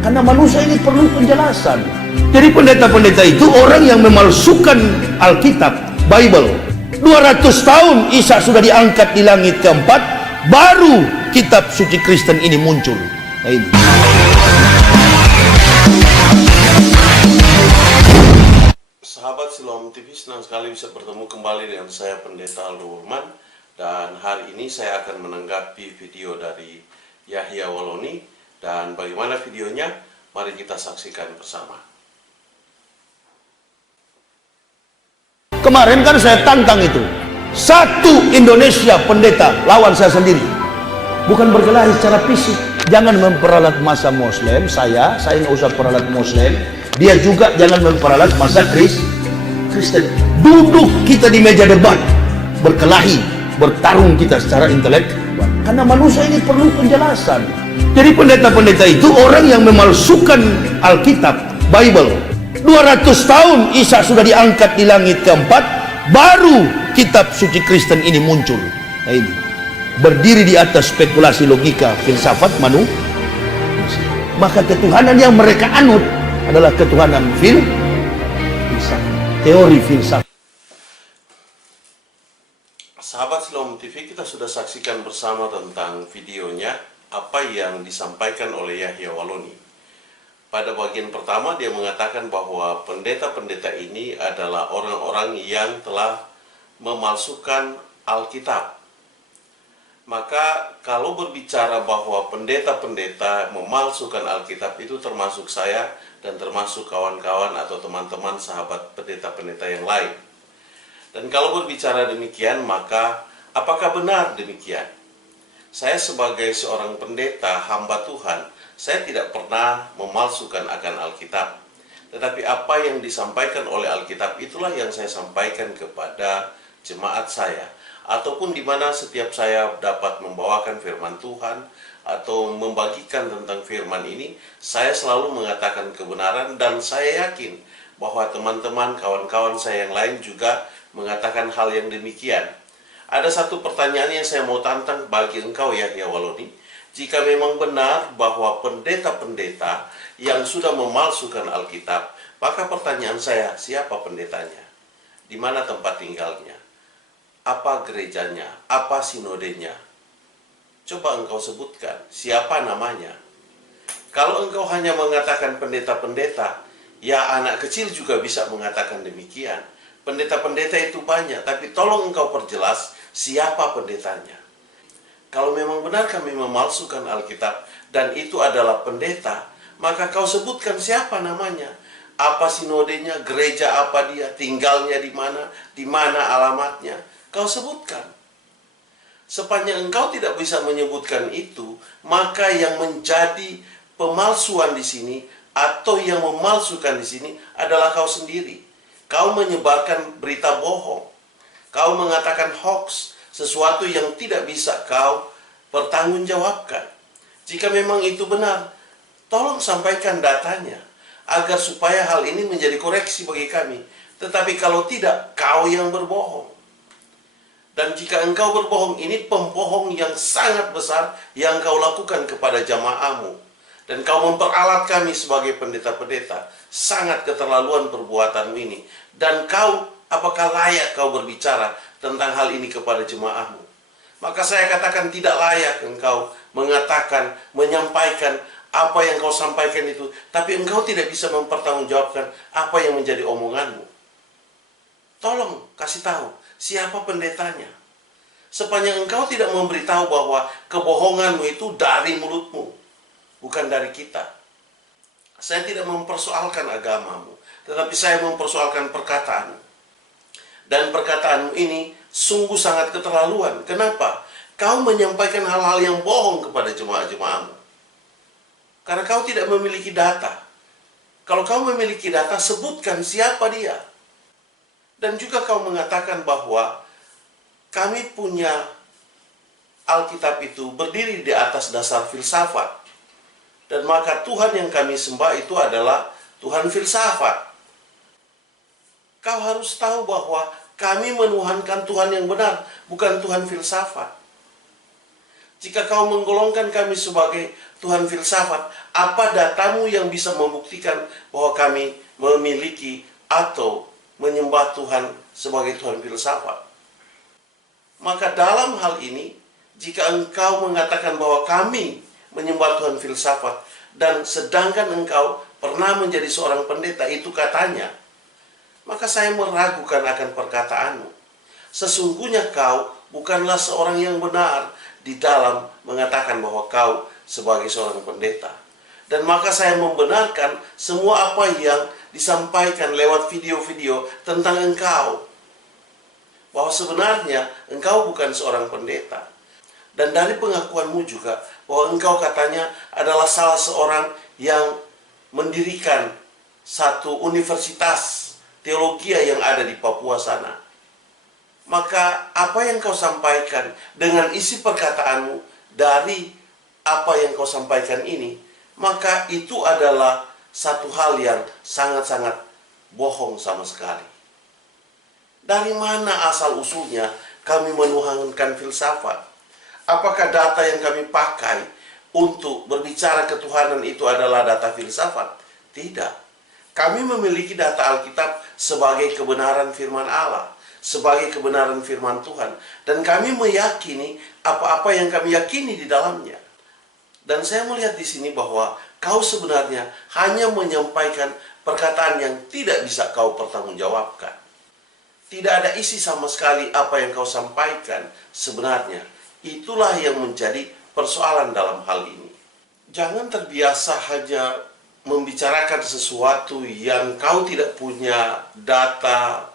Karena manusia ini perlu penjelasan. Jadi pendeta-pendeta itu orang yang memalsukan Alkitab, Bible. 200 tahun Isa sudah diangkat di langit keempat, baru kitab suci Kristen ini muncul. Nah ini. Sahabat Siloam TV, senang sekali bisa bertemu kembali dengan saya Pendeta Aldo Wurman. Dan hari ini saya akan menanggapi video dari Yahya Waloni. Dan bagaimana videonya? Mari kita saksikan bersama. Kemarin kan saya tantang itu. Satu Indonesia pendeta lawan saya sendiri. Bukan berkelahi secara fisik. Jangan memperalat masa Muslim. Saya nggak usah peralat Muslim. Dia juga jangan memperalat masa Kristen. Duduk kita di meja debat, berkelahi, bertarung kita secara intelektual. Karena manusia ini perlu penjelasan. Jadi pendeta-pendeta itu orang yang memalsukan Alkitab, Bible. 200 tahun Isa sudah diangkat di langit keempat, baru kitab suci Kristen ini muncul. Nah ini, berdiri di atas spekulasi logika filsafat manusia. Maka ketuhanan yang mereka anut adalah ketuhanan filsafat, teori filsafat. Sahabat Siloam TV, kita sudah saksikan bersama tentang videonya, apa yang disampaikan oleh Yahya Waloni. Pada bagian pertama dia mengatakan bahwa pendeta-pendeta ini adalah orang-orang yang telah memalsukan Alkitab. Maka kalau berbicara bahwa pendeta-pendeta memalsukan Alkitab, itu termasuk saya dan termasuk kawan-kawan atau teman-teman sahabat pendeta-pendeta yang lain. Dan kalau berbicara demikian, maka apakah benar demikian? Saya sebagai seorang pendeta, hamba Tuhan, saya tidak pernah memalsukan akan Alkitab. Tetapi apa yang disampaikan oleh Alkitab, itulah yang saya sampaikan kepada jemaat saya. Ataupun di mana setiap saya dapat membawakan firman Tuhan, atau membagikan tentang firman ini, saya selalu mengatakan kebenaran, dan saya yakin bahwa teman-teman, kawan-kawan saya yang lain juga mengatakan hal yang demikian. Ada satu pertanyaan yang saya mau tantang bagi engkau, Yahya Waloni. Jika memang benar bahwa pendeta-pendeta yang sudah memalsukan Alkitab, maka pertanyaan saya, siapa pendetanya? Di mana tempat tinggalnya? Apa gerejanya? Apa sinodenya? Coba engkau sebutkan, siapa namanya? Kalau engkau hanya mengatakan pendeta-pendeta, ya anak kecil juga bisa mengatakan demikian. Pendeta-pendeta itu banyak, tapi tolong engkau perjelas siapa pendetanya. Kalau memang benar kami memalsukan Alkitab dan itu adalah pendeta, maka kau sebutkan siapa namanya, apa sinodenya, gereja apa dia, tinggalnya di mana alamatnya, kau sebutkan. Sepanjang engkau tidak bisa menyebutkan itu, maka yang menjadi pemalsuan di sini atau yang memalsukan di sini adalah kau sendiri. Kau menyebarkan berita bohong. Kau mengatakan hoax, sesuatu yang tidak bisa kau pertanggungjawabkan. Jika memang itu benar, tolong sampaikan datanya, agar supaya hal ini menjadi koreksi bagi kami. Tetapi kalau tidak, kau yang berbohong. Dan jika engkau berbohong, ini pembohong yang sangat besar yang kau lakukan kepada jamaahmu. Dan kau memperalat kami sebagai pendeta-pendeta. Sangat keterlaluan perbuatanmu ini. Dan kau, apakah layak kau berbicara tentang hal ini kepada jemaahmu? Maka saya katakan tidak layak engkau mengatakan, menyampaikan apa yang kau sampaikan itu. Tapi engkau tidak bisa mempertanggungjawabkan apa yang menjadi omonganmu. Tolong kasih tahu siapa pendetanya. Sepanjang engkau tidak memberitahu bahwa kebohonganmu itu dari mulutmu, bukan dari kita. Saya tidak mempersoalkan agamamu, tetapi saya mempersoalkan perkataanmu. Dan perkataanmu ini sungguh sangat keterlaluan. Kenapa? Kau menyampaikan hal-hal yang bohong kepada jemaah-jemaahmu. Karena kau tidak memiliki data. Kalau kau memiliki data, sebutkan siapa dia. Dan juga kau mengatakan bahwa kami punya Alkitab itu berdiri di atas dasar filsafat. Dan maka Tuhan yang kami sembah itu adalah Tuhan filsafat. Kau harus tahu bahwa kami menuhankan Tuhan yang benar, bukan Tuhan filsafat. Jika kau menggolongkan kami sebagai Tuhan filsafat, apa datamu yang bisa membuktikan bahwa kami memiliki atau menyembah Tuhan sebagai Tuhan filsafat? Maka dalam hal ini, jika engkau mengatakan bahwa kami menyembah Tuhan filsafat, dan sedangkan engkau pernah menjadi seorang pendeta, itu katanya, maka saya meragukan akan perkataanmu. Sesungguhnya kau bukanlah seorang yang benar di dalam mengatakan bahwa kau sebagai seorang pendeta. Dan maka saya membenarkan semua apa yang disampaikan lewat video-video tentang engkau. Bahwa sebenarnya engkau bukan seorang pendeta. Dan dari pengakuanmu juga bahwa engkau katanya adalah salah seorang yang mendirikan satu universitas teologi yang ada di Papua sana. Maka apa yang kau sampaikan dengan isi perkataanmu dari apa yang kau sampaikan ini, maka itu adalah satu hal yang sangat-sangat bohong sama sekali. Dari mana asal usulnya kami menuhankan filsafat? Apakah data yang kami pakai untuk berbicara ketuhanan itu adalah data filsafat? Tidak. Kami memiliki data Alkitab sebagai kebenaran firman Allah, sebagai kebenaran firman Tuhan. Dan kami meyakini apa-apa yang kami yakini di dalamnya. Dan saya melihat di sini bahwa kau sebenarnya hanya menyampaikan perkataan yang tidak bisa kau pertanggungjawabkan. Tidak ada isi sama sekali apa yang kau sampaikan sebenarnya. Itulah yang menjadi persoalan dalam hal ini. Jangan terbiasa hanya membicarakan sesuatu yang kau tidak punya data,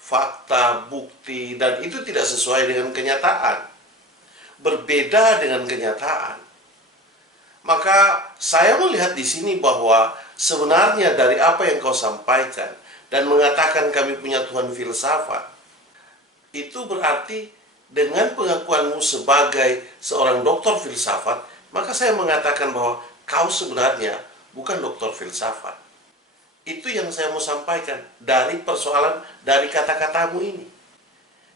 fakta, bukti, dan itu tidak sesuai dengan kenyataan. Berbeda dengan kenyataan. Maka saya melihat di sini bahwa sebenarnya dari apa yang kau sampaikan dan mengatakan kami punya Tuhan filsafat, itu berarti dengan pengakuanmu sebagai seorang doktor filsafat, maka saya mengatakan bahwa kau sebenarnya bukan doktor filsafat. Itu yang saya mau sampaikan dari persoalan dari kata-katamu ini.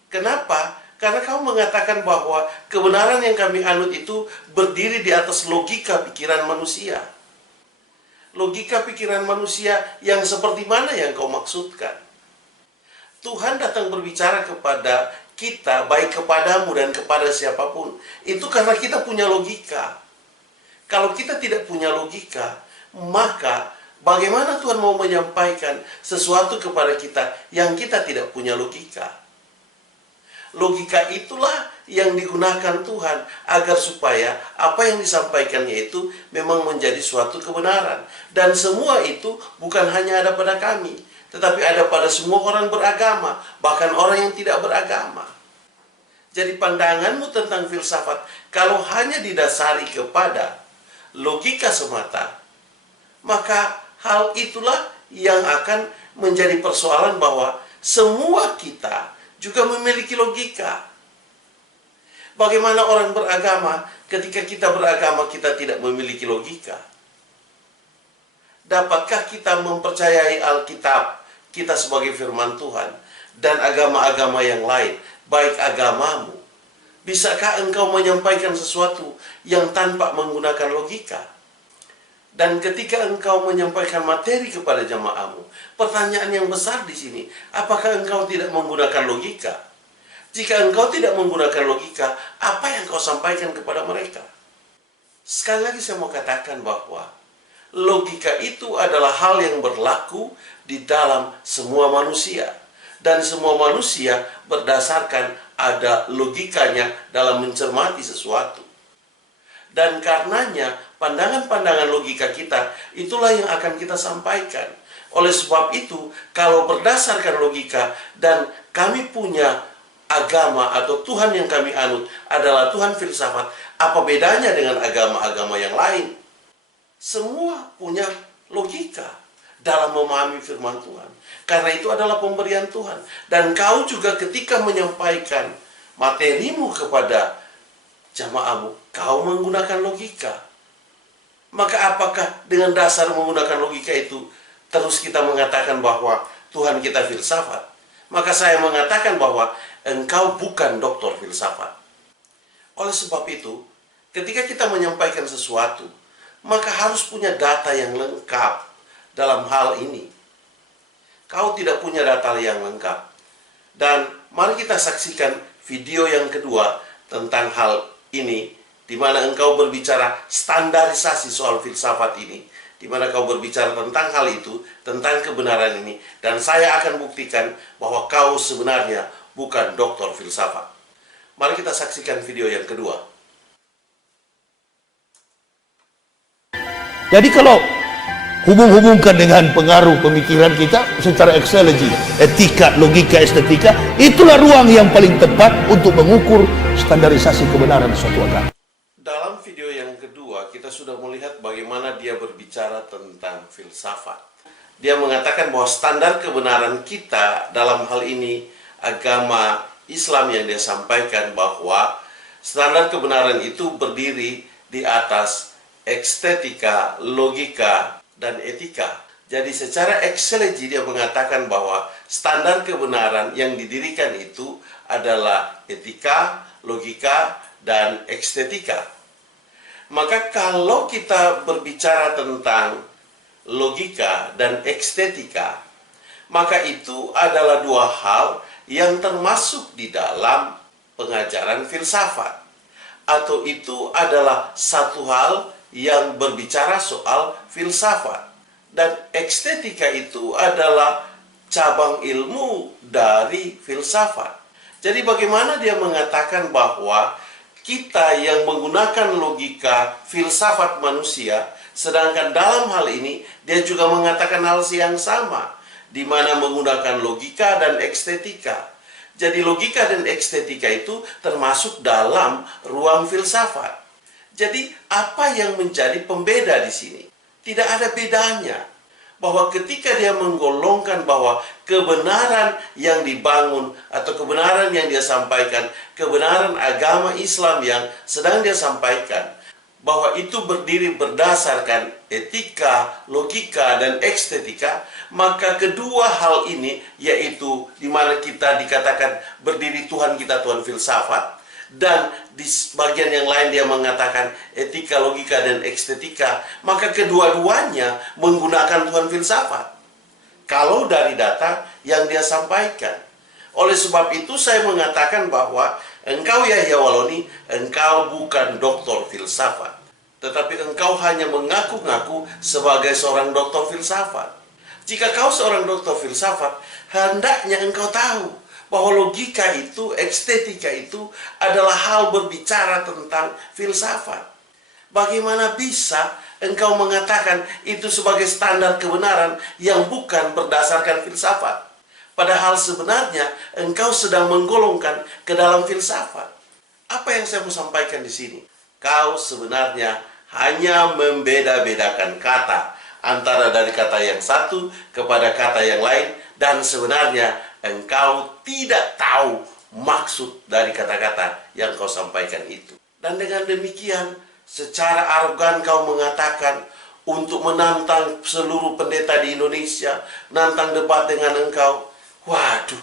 Kenapa? Karena kamu mengatakan bahwa kebenaran yang kami anut itu berdiri di atas logika pikiran manusia. Logika pikiran manusia yang seperti mana yang kau maksudkan? Tuhan datang berbicara kepada kita, baik kepadamu dan kepada siapapun. Itu karena kita punya logika. Kalau kita tidak punya logika, maka bagaimana Tuhan mau menyampaikan sesuatu kepada kita yang kita tidak punya logika? Logika itulah yang digunakan Tuhan agar supaya apa yang disampaikannya itu memang menjadi suatu kebenaran. Dan semua itu bukan hanya ada pada kami, tetapi ada pada semua orang beragama, bahkan orang yang tidak beragama. Jadi pandanganmu tentang filsafat, kalau hanya didasari kepada logika semata, maka hal itulah yang akan menjadi persoalan bahwa semua kita juga memiliki logika. Bagaimana orang beragama ketika kita beragama kita tidak memiliki logika? Dapatkah kita mempercayai Alkitab kita sebagai firman Tuhan dan agama-agama yang lain, baik agamamu? Bisakah engkau menyampaikan sesuatu yang tanpa menggunakan logika? Dan ketika engkau menyampaikan materi kepada jamaahmu, pertanyaan yang besar di sini, apakah engkau tidak menggunakan logika? Jika engkau tidak menggunakan logika, apa yang kau sampaikan kepada mereka? Sekali lagi saya mau katakan bahwa logika itu adalah hal yang berlaku di dalam semua manusia. Dan semua manusia berdasarkan ada logikanya dalam mencermati sesuatu. Dan karenanya pandangan-pandangan logika kita itulah yang akan kita sampaikan. Oleh sebab itu, kalau berdasarkan logika dan kami punya agama atau Tuhan yang kami anut adalah Tuhan filsafat, apa bedanya dengan agama-agama yang lain? Semua punya logika dalam memahami firman Tuhan. Karena itu adalah pemberian Tuhan. Dan kau juga ketika menyampaikan materimu kepada jamaahmu, kau menggunakan logika. Maka apakah dengan dasar menggunakan logika itu terus kita mengatakan bahwa Tuhan kita filsafat? Maka saya mengatakan bahwa engkau bukan doktor filsafat. Oleh sebab itu, Ketika kita menyampaikan sesuatu, maka harus punya data yang lengkap dalam hal ini. Kau tidak punya data yang lengkap. Dan mari kita saksikan video yang kedua tentang hal ini, di mana engkau berbicara standarisasi soal filsafat ini, di mana kau berbicara tentang hal itu, tentang kebenaran ini, dan saya akan buktikan bahwa kau sebenarnya bukan doktor filsafat. Mari kita saksikan video yang kedua. Jadi kalau hubung-hubungkan dengan pengaruh pemikiran kita secara ekseleji, etika, logika, estetika, itulah ruang yang paling tepat untuk mengukur standarisasi kebenaran suatu agama. Dalam video yang kedua, kita sudah melihat bagaimana dia berbicara tentang filsafat. Dia mengatakan bahwa standar kebenaran kita dalam hal ini, agama Islam yang dia sampaikan, bahwa standar kebenaran itu berdiri di atas estetika, logika, dan etika. Jadi secara ekseleji dia mengatakan bahwa standar kebenaran yang didirikan itu adalah etika, logika, dan estetika. Maka kalau kita berbicara tentang logika dan estetika, maka itu adalah dua hal yang termasuk di dalam pengajaran filsafat. Atau itu adalah satu hal yang berbicara soal filsafat. Dan estetika itu adalah cabang ilmu dari filsafat. Jadi bagaimana dia mengatakan bahwa kita yang menggunakan logika filsafat manusia, sedangkan dalam hal ini dia juga mengatakan hal yang sama, di mana menggunakan logika dan estetika. Jadi logika dan estetika itu termasuk dalam ruang filsafat. Jadi apa yang menjadi pembeda di sini? Tidak ada bedanya. Bahwa ketika dia menggolongkan bahwa kebenaran yang dibangun atau kebenaran yang dia sampaikan, kebenaran agama Islam yang sedang dia sampaikan, bahwa itu berdiri berdasarkan etika, logika, dan estetika, maka kedua hal ini, yaitu di mana kita dikatakan berdiri Tuhan kita, Tuhan filsafat, dan di bagian yang lain dia mengatakan etika, logika, dan estetika, maka kedua-duanya menggunakan Tuhan filsafat kalau dari data yang dia sampaikan. Oleh sebab itu saya mengatakan bahwa engkau Yahya Waloni, engkau bukan doktor filsafat, tetapi engkau hanya mengaku-ngaku sebagai seorang doktor filsafat. Jika kau seorang doktor filsafat, hendaknya engkau tahu bahwa logika itu, estetika itu adalah hal berbicara tentang filsafat. Bagaimana bisa engkau mengatakan itu sebagai standar kebenaran yang bukan berdasarkan filsafat? Padahal sebenarnya engkau sedang menggolongkan ke dalam filsafat. Apa yang saya mau sampaikan di sini? Kau sebenarnya hanya membeda-bedakan kata antara dari kata yang satu kepada kata yang lain, dan sebenarnya engkau tidak tahu maksud dari kata-kata yang kau sampaikan itu. Dan dengan demikian, secara arogan kau mengatakan untuk menantang seluruh pendeta di Indonesia, nantang debat dengan engkau. Waduh,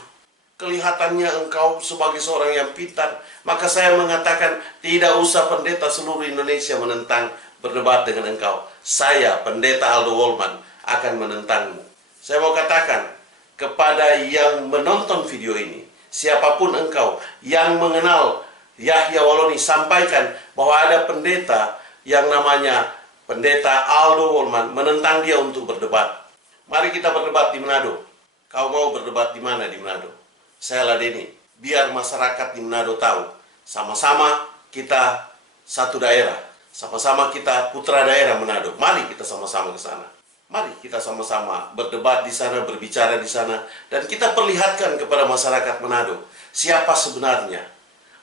kelihatannya engkau sebagai seorang yang pintar. Maka saya mengatakan, tidak usah pendeta seluruh Indonesia menentang berdebat dengan engkau. Saya, pendeta Aldo Wolman, akan menentangmu. Saya mau katakan kepada yang menonton video ini, siapapun engkau yang mengenal Yahya Waloni, sampaikan bahwa ada pendeta yang namanya pendeta Aldo Wolman menentang dia untuk berdebat. Mari kita berdebat di Manado. Kau mau berdebat di mana di Manado? Saya ladeni. Biar masyarakat di Manado tahu. Sama-sama kita satu daerah. Sama-sama kita putra daerah Manado. Mari kita sama-sama ke sana. Mari kita sama-sama berdebat di sana, berbicara di sana, dan kita perlihatkan kepada masyarakat Manado siapa sebenarnya,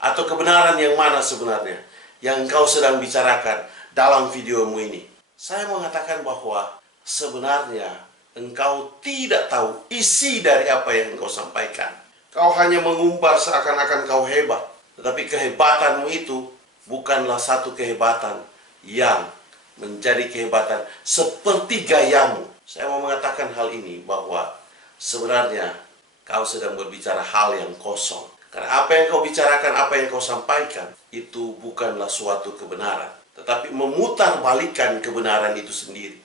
atau kebenaran yang mana sebenarnya yang engkau sedang bicarakan dalam videomu ini. Saya mengatakan bahwa sebenarnya engkau tidak tahu isi dari apa yang engkau sampaikan. Kau hanya mengumbar seakan-akan kau hebat, tetapi kehebatanmu itu bukanlah satu kehebatan yang menjadi kehebatan seperti gayamu. Saya mau mengatakan hal ini bahwa sebenarnya kau sedang berbicara hal yang kosong. Karena apa yang kau bicarakan, apa yang kau sampaikan, itu bukanlah suatu kebenaran, tetapi memutarbalikkan kebenaran itu sendiri.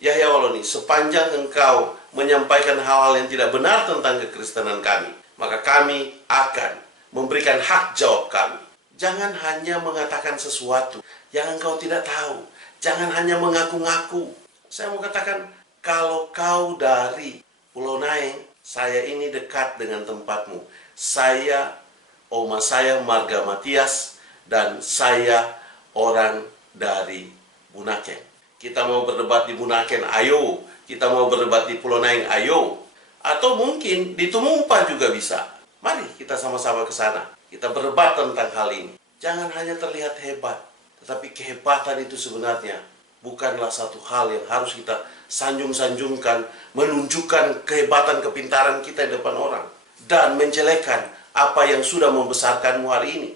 Yahya Waloni, sepanjang engkau menyampaikan hal-hal yang tidak benar tentang kekristenan kami, maka kami akan memberikan hak jawab kami. Jangan hanya mengatakan sesuatu yang engkau tidak tahu. Jangan hanya mengaku-ngaku. Saya mau katakan, kalau kau dari Pulau Naeng, saya ini dekat dengan tempatmu. Saya, oma saya Marga Matias, dan saya orang dari Bunaken. Kita mau berdebat di Bunaken, ayo. Kita mau berdebat di Pulau Naeng, ayo. Atau mungkin di Tumumpa juga bisa. Mari kita sama-sama ke sana. Kita berdebat tentang hal ini. Jangan hanya terlihat hebat, tetapi kehebatan itu sebenarnya bukanlah satu hal yang harus kita sanjung-sanjungkan, menunjukkan kehebatan, kepintaran kita di depan orang, dan menjelekkan apa yang sudah membesarkanmu hari ini.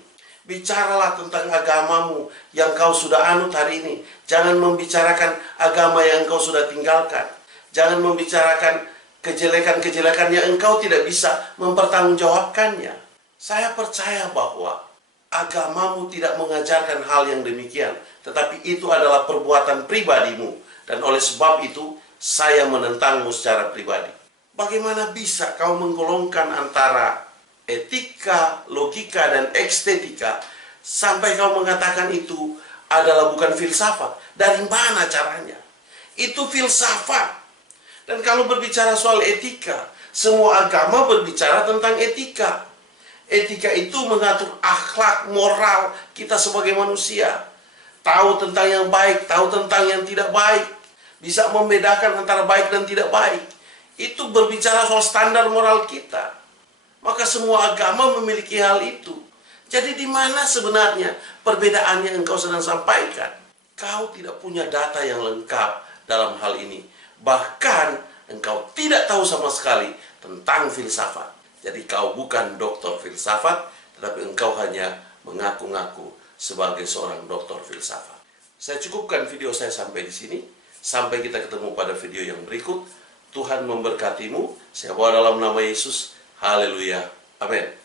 Bicaralah tentang agamamu yang kau sudah anut hari ini. Jangan membicarakan agama yang engkau sudah tinggalkan. Jangan membicarakan kejelekan-kejelekan yang engkau tidak bisa mempertanggungjawabkannya. Saya percaya bahwa agamamu tidak mengajarkan hal yang demikian, tetapi itu adalah perbuatan pribadimu. Dan oleh sebab itu, saya menentangmu secara pribadi. Bagaimana bisa kau menggolongkan antara etika, logika, dan estetika sampai kau mengatakan itu adalah bukan filsafat? Dari mana caranya? Itu filsafat. Dan kalau berbicara soal etika, semua agama berbicara tentang etika. Etika itu mengatur akhlak, moral kita sebagai manusia. Tahu tentang yang baik, tahu tentang yang tidak baik. Bisa membedakan antara baik dan tidak baik. Itu berbicara soal standar moral kita. Maka semua agama memiliki hal itu. Jadi di mana sebenarnya perbedaan yang engkau sedang sampaikan? Kau tidak punya data yang lengkap dalam hal ini. Bahkan engkau tidak tahu sama sekali tentang filsafat. Jadi kau bukan doktor filsafat, tetapi engkau hanya mengaku-ngaku sebagai seorang doktor filsafat. Saya cukupkan video saya sampai di sini. Sampai kita ketemu pada video yang berikut. Tuhan memberkatimu. Saya bawa dalam nama Yesus. Haleluya. Amin.